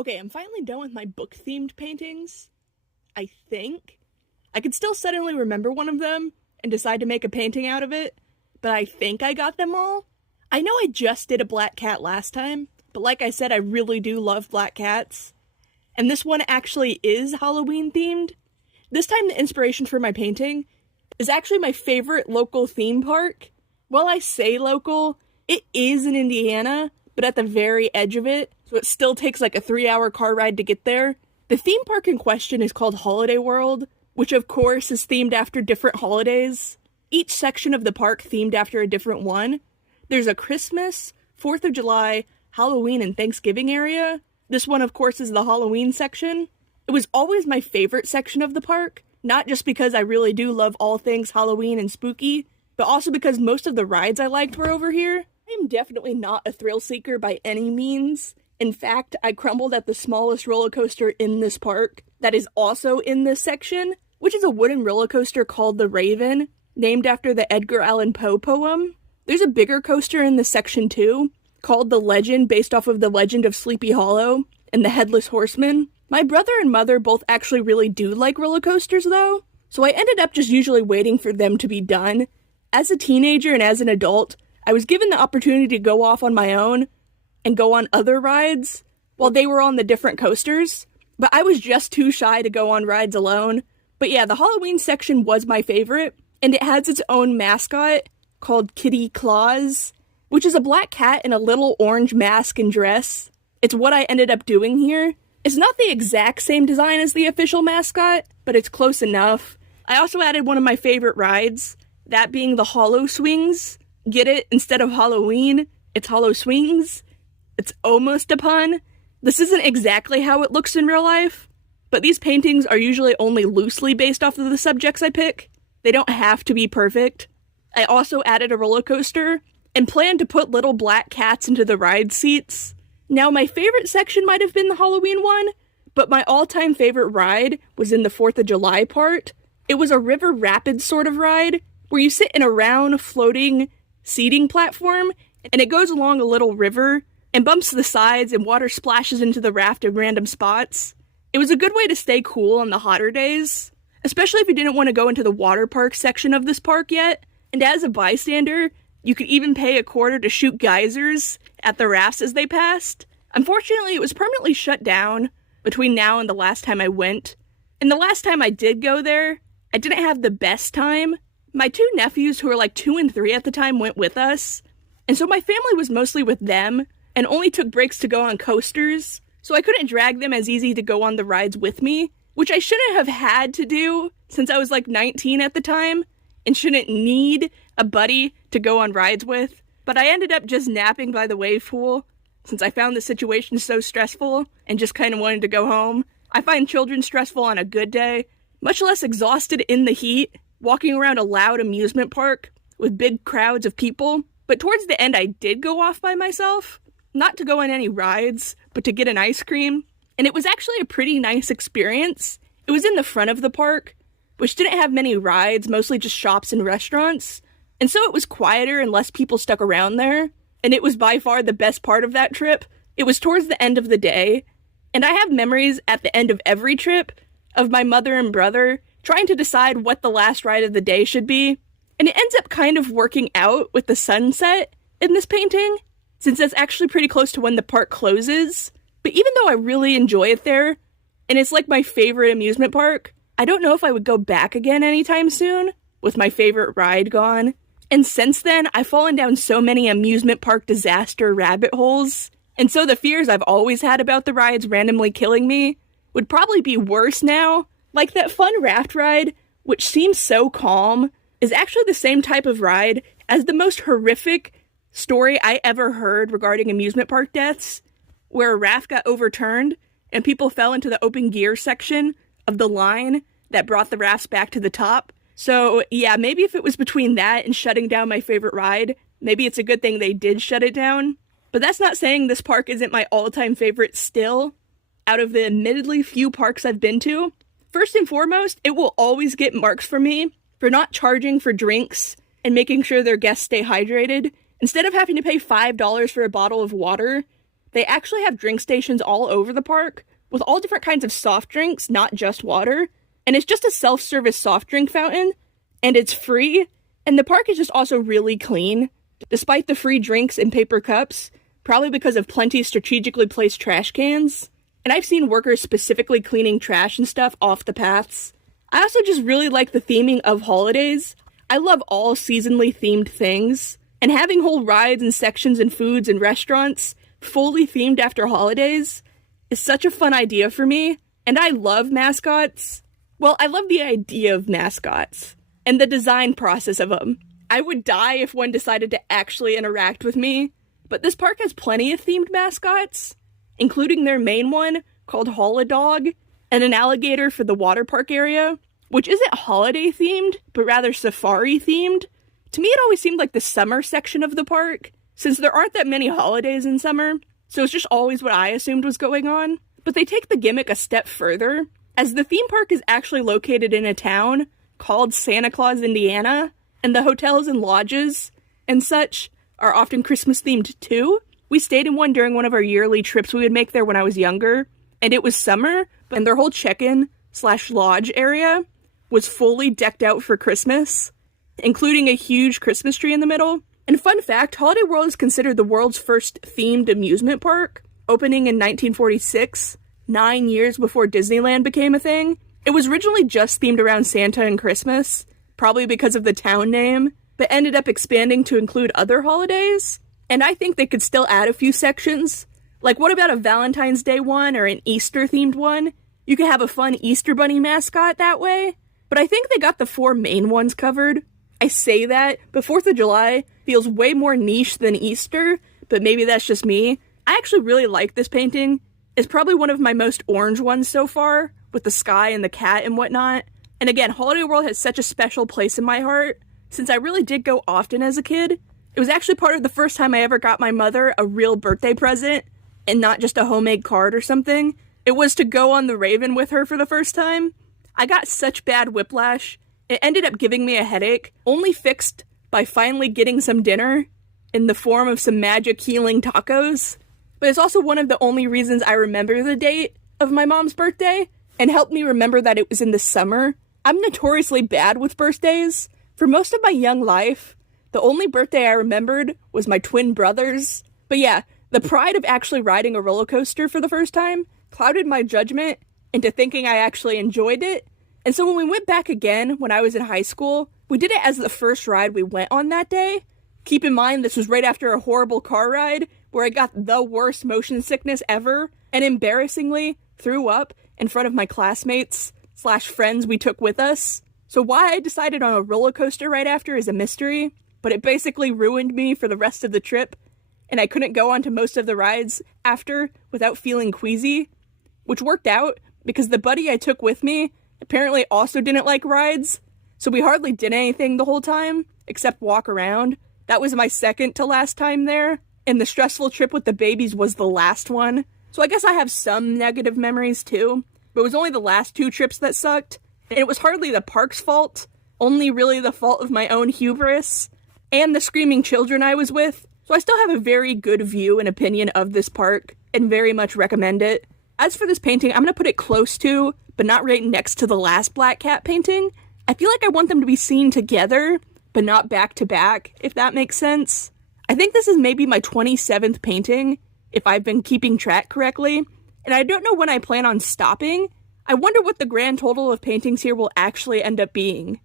Okay, I'm finally done with my book-themed paintings. I think. I could still suddenly remember one of them and decide to make a painting out of it, but I think I got them all. I know I just did a black cat last time, but like I said, I really do love black cats. And this one actually is Halloween themed. This time the inspiration for my painting is actually my favorite local theme park. While I say local, it is in Indiana, but at the very edge of it, so it still takes like a 3-hour car ride to get there. The theme park in question is called Holiday World, which of course is themed after different holidays. Each section of the park themed after a different one. There's a Christmas, 4th of July, Halloween, and Thanksgiving area. This one, of course, is the Halloween section. It was always my favorite section of the park, not just because I really do love all things Halloween and spooky, but also because most of the rides I liked were over here. I am definitely not a thrill seeker by any means. In fact, I crumbled at the smallest roller coaster in this park that is also in this section, which is a wooden roller coaster called the Raven, named after the Edgar Allan Poe poem. There's a bigger coaster in this section too, called The Legend, based off of the Legend of Sleepy Hollow and the Headless Horseman. My brother and mother both actually really do like roller coasters though, so I ended up just usually waiting for them to be done. As a teenager and as an adult, I was given the opportunity to go off on my own and go on other rides while they were on the different coasters, but I was just too shy to go on rides alone. But yeah, the Halloween section was my favorite, and it has its own mascot called Kitty Claus, which is a black cat in a little orange mask and dress. It's what I ended up doing here. It's not the exact same design as the official mascot, but it's close enough. I also added one of my favorite rides, that being the Hollow Swings. Get it? Instead of Halloween, it's Hollow Swings. It's almost a pun. This isn't exactly how it looks in real life, but these paintings are usually only loosely based off of the subjects I pick. They don't have to be perfect. I also added a roller coaster and planned to put little black cats into the ride seats. Now, my favorite section might have been the Halloween one, but my all-time favorite ride was in the 4th of July part. It was a river rapids sort of ride, where you sit in a round, floating seating platform, and it goes along a little river, and bumps the sides, and water splashes into the raft in random spots. It was a good way to stay cool on the hotter days, especially if you didn't want to go into the water park section of this park yet, and as a bystander, you could even pay a quarter to shoot geysers at the rafts as they passed. Unfortunately, it was permanently shut down between now and the last time I went. And the last time I did go there, I didn't have the best time. My two nephews, who were like 2 and 3 at the time, went with us. And so my family was mostly with them, and only took breaks to go on coasters. So I couldn't drag them as easy to go on the rides with me, which I shouldn't have had to do since I was like 19 at the time, and shouldn't need a buddy to go on rides with. But I ended up just napping by the wave pool, since I found the situation so stressful and just kind of wanted to go home. I find children stressful on a good day, much less exhausted in the heat, walking around a loud amusement park with big crowds of people. But towards the end I did go off by myself, not to go on any rides, but to get an ice cream. And it was actually a pretty nice experience. It was in the front of the park, which didn't have many rides, mostly just shops and restaurants. And so it was quieter and less people stuck around there. And it was by far the best part of that trip. It was towards the end of the day. And I have memories at the end of every trip of my mother and brother trying to decide what the last ride of the day should be. And it ends up kind of working out with the sunset in this painting, since that's actually pretty close to when the park closes. But even though I really enjoy it there, and it's like my favorite amusement park, I don't know if I would go back again anytime soon, with my favorite ride gone. And since then, I've fallen down so many amusement park disaster rabbit holes, and so the fears I've always had about the rides randomly killing me would probably be worse now. Like that fun raft ride, which seems so calm, is actually the same type of ride as the most horrific story I ever heard regarding amusement park deaths, where a raft got overturned and people fell into the open gear section of the line that brought the rafts back to the top. So yeah, maybe if it was between that and shutting down my favorite ride, maybe it's a good thing they did shut it down. But that's not saying this park isn't my all-time favorite still. Out of the admittedly few parks I've been to, first and foremost, it will always get marks for me for not charging for drinks and making sure their guests stay hydrated. Instead of having to pay $5 for a bottle of water, They actually have drink stations all over the park with all different kinds of soft drinks, not just water. And it's just a self-service soft drink fountain, and it's free. And the park is just also really clean, despite the free drinks in paper cups, probably because of plenty strategically placed trash cans. And I've seen workers specifically cleaning trash and stuff off the paths. I also just really like the theming of holidays. I love all seasonally themed things, and having whole rides and sections and foods and restaurants fully themed after holidays is such a fun idea for me, and I love mascots. Well, I love the idea of mascots, and the design process of them. I would die if one decided to actually interact with me, but this park has plenty of themed mascots, including their main one, called Holodog, and an alligator for the water park area, which isn't holiday themed, but rather safari themed. To me, it always seemed like the summer section of the park, since there aren't that many holidays in summer, so it's just always what I assumed was going on. But they take the gimmick a step further, as the theme park is actually located in a town called Santa Claus, Indiana, and the hotels and lodges and such are often Christmas themed too. We stayed in one during one of our yearly trips we would make there when I was younger, and it was summer, and their whole check-in/lodge area was fully decked out for Christmas, including a huge Christmas tree in the middle. And fun fact, Holiday World is considered the world's first themed amusement park, opening in 1946, 9 years before Disneyland became a thing. It was originally just themed around Santa and Christmas, probably because of the town name, but ended up expanding to include other holidays. And I think they could still add a few sections. Like, what about a Valentine's Day one or an Easter-themed one? You could have a fun Easter Bunny mascot that way. But I think they got the 4 main ones covered. I say that, but 4th of July feels way more niche than Easter, but maybe that's just me. I actually really like this painting. It's probably one of my most orange ones so far, with the sky and the cat and whatnot. And again, Holiday World has such a special place in my heart, since I really did go often as a kid. It was actually part of the first time I ever got my mother a real birthday present, and not just a homemade card or something. It was to go on the Raven with her for the first time. I got such bad whiplash, it ended up giving me a headache, only fixed by finally getting some dinner in the form of some magic healing tacos. But it's also one of the only reasons I remember the date of my mom's birthday, and helped me remember that it was in the summer. I'm notoriously bad with birthdays. For most of my young life, the only birthday I remembered was my twin brother's. But yeah, the pride of actually riding a roller coaster for the first time clouded my judgment into thinking I actually enjoyed it. And so when we went back again when I was in high school, we did it as the first ride we went on that day. Keep in mind, this was right after a horrible car ride where I got the worst motion sickness ever and embarrassingly threw up in front of my classmates/friends we took with us. So why I decided on a roller coaster right after is a mystery, but it basically ruined me for the rest of the trip, and I couldn't go on to most of the rides after without feeling queasy, which worked out because the buddy I took with me apparently also didn't like rides, so we hardly did anything the whole time, except walk around. That was my second to last time there, and the stressful trip with the babies was the last one. So I guess I have some negative memories too, but it was only the last 2 trips that sucked, and it was hardly the park's fault, only really the fault of my own hubris, and the screaming children I was with. So I still have a very good view and opinion of this park, and very much recommend it. As for this painting, I'm going to put it close to, but not right next to the last Black Cat painting. I feel like I want them to be seen together, but not back to back, if that makes sense. I think this is maybe my 27th painting, if I've been keeping track correctly, and I don't know when I plan on stopping. I wonder what the grand total of paintings here will actually end up being.